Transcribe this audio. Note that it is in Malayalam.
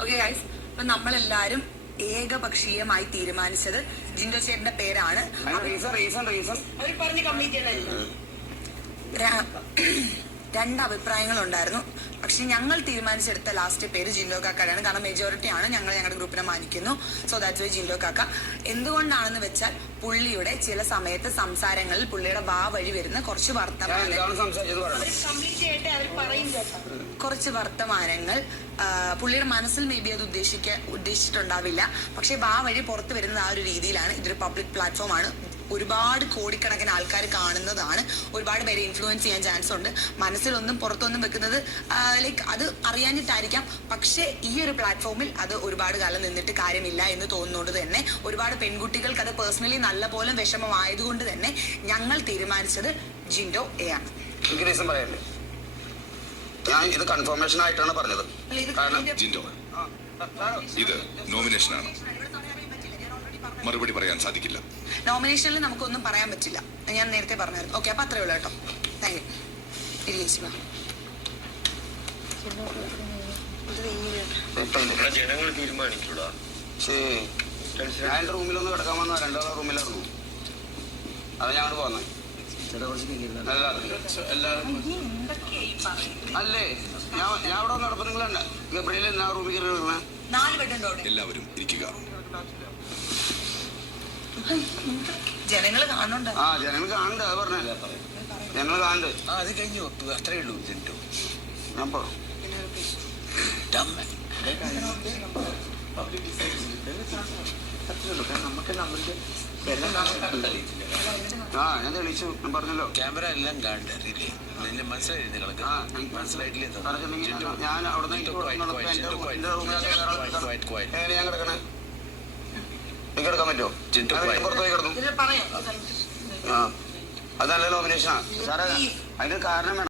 ഓക്കെ ഗൈസ് അപ്പൊ നമ്മളെല്ലാരും ഏകപക്ഷീയമായി തീരുമാനിച്ചത് ജിൻഡോ ചേട്ടന്റെ പേരാണ്. റീസൺ റീസൺ റീസൺ അവർ പറഞ്ഞ് കംപ്ലീറ്റ് ചെയ്യണല്ലോ രണ്ട് അഭിപ്രായങ്ങൾ ഉണ്ടായിരുന്നു പക്ഷെ ഞങ്ങൾ തീരുമാനിച്ചെടുത്ത ലാസ്റ്റ് പേര് ജിൻഡോ കാക്കയാണ്. കാരണം മെജോറിറ്റി ആണ് ഞങ്ങൾ ഞങ്ങളുടെ ഗ്രൂപ്പിനെ മാനിക്കുന്നു. സോ ദാറ്റ്സ് വൈ ജിൻഡോ കാക്ക. എന്തുകൊണ്ടാണെന്ന് വെച്ചാൽ പുള്ളിയുടെ ചില സമയത്ത് സംസാരങ്ങളിൽ പുള്ളിയുടെ വാ വഴി വരുന്ന കുറച്ച് വർത്തമാനങ്ങൾ കുറച്ച് വർത്തമാനങ്ങൾ പുള്ളിയുടെ മനസ്സിൽ മേ ബി അത് ഉദ്ദേശിക്ക ഉദ്ദേശിച്ചിട്ടുണ്ടാവില്ല. പക്ഷെ വാ വഴി പുറത്തു വരുന്നത് ആ ഒരു രീതിയിലാണ്. ഇതൊരു പബ്ലിക് പ്ലാറ്റ്ഫോം ആണ്. ഒരുപാട് കോടിക്കണക്കിന് ആൾക്കാർ കാണുന്നതാണ്. ഒരുപാട് പേരെ ഇൻഫ്ലുവൻസ് ചെയ്യാൻ ചാൻസ് ഉണ്ട്. മനസ്സിലൊന്നും പുറത്തൊന്നും വെക്കുന്നത് ലൈക്ക് അത് അറിയാനിട്ടായിരിക്കാം പക്ഷേ ഈ ഒരു പ്ലാറ്റ്ഫോമിൽ അത് ഒരുപാട് കാലം നിന്നിട്ട് കാര്യമില്ല എന്ന് തോന്നുന്നതുകൊണ്ട് തന്നെ ഒരുപാട് പെൺകുട്ടികൾക്ക് അത് പേഴ്സണലി നല്ല പോലെ വിഷമമായതുകൊണ്ട് തന്നെ ഞങ്ങൾ തീരുമാനിച്ചത് ജിൻഡോ എ ആണ് എനിക്ക് റീസൺ പറയല്ലേ ഞാൻ ഇത് കൺഫർമേഷൻ ആയിട്ടാണ് പറഞ്ഞത്. അല്ല, ഇത് കാരണം ആണ്. ജിൻഡോ മറുപടി പറയാൻ സാധിക്കില്ല. നോമിനേഷനിൽ നമുക്കൊന്നും പറയാൻ പറ്റില്ല. ഞാൻ നേരത്തെ പറഞ്ഞായിരുന്നു. ഓക്കെ അപ്പൊ അത്രേ ഉള്ളൂ കേട്ടോ. Thank you. ഇവിടെ ജനങ്ങൾ തീരുമാനിക്കൂടാ. ശേ, ഞാൻ എന്റെ റൂമിലൊന്ന് കിടക്കാൻ വന്ന രണ്ടാളെ റൂമിലായിരുന്നു. അത് ഞങ്ങൾ പോന്നെ. അല്ലേ ഞാൻ ഞാൻ വന്ന് ഗബ്രിയിൽ റൂമിൽ കയറി അവിടെ? എല്ലാവരും ഇരിക്കുക. ജനങ്ങൾ കാണുന്നുണ്ട്? ആ ജനങ്ങൾ കാണണ്ട അത് പറഞ്ഞേ. ഞങ്ങൾ കാണണ്ട് ആ അത് കഴിഞ്ഞു അത്രേ ഉള്ളൂ ജെന്റു ഞാൻ പോ ആ ഞാൻ തെളിയിച്ചു ഞാൻ പറഞ്ഞല്ലോ. ക്യാമറ എല്ലാം കാണണ്ട റിലേ നിന്നെ മനസ്സിലായി നിങ്ങൾക്ക് മനസ്സിലായിട്ടില്ലേ ഞാൻ അവിടെ നിന്ന് പറ്റുമോ പുറത്തുപോയി കിടന്നു. ആ. അത് നല്ല നോമിനേഷനാ സാറേ അതിന് കാരണം വേണം.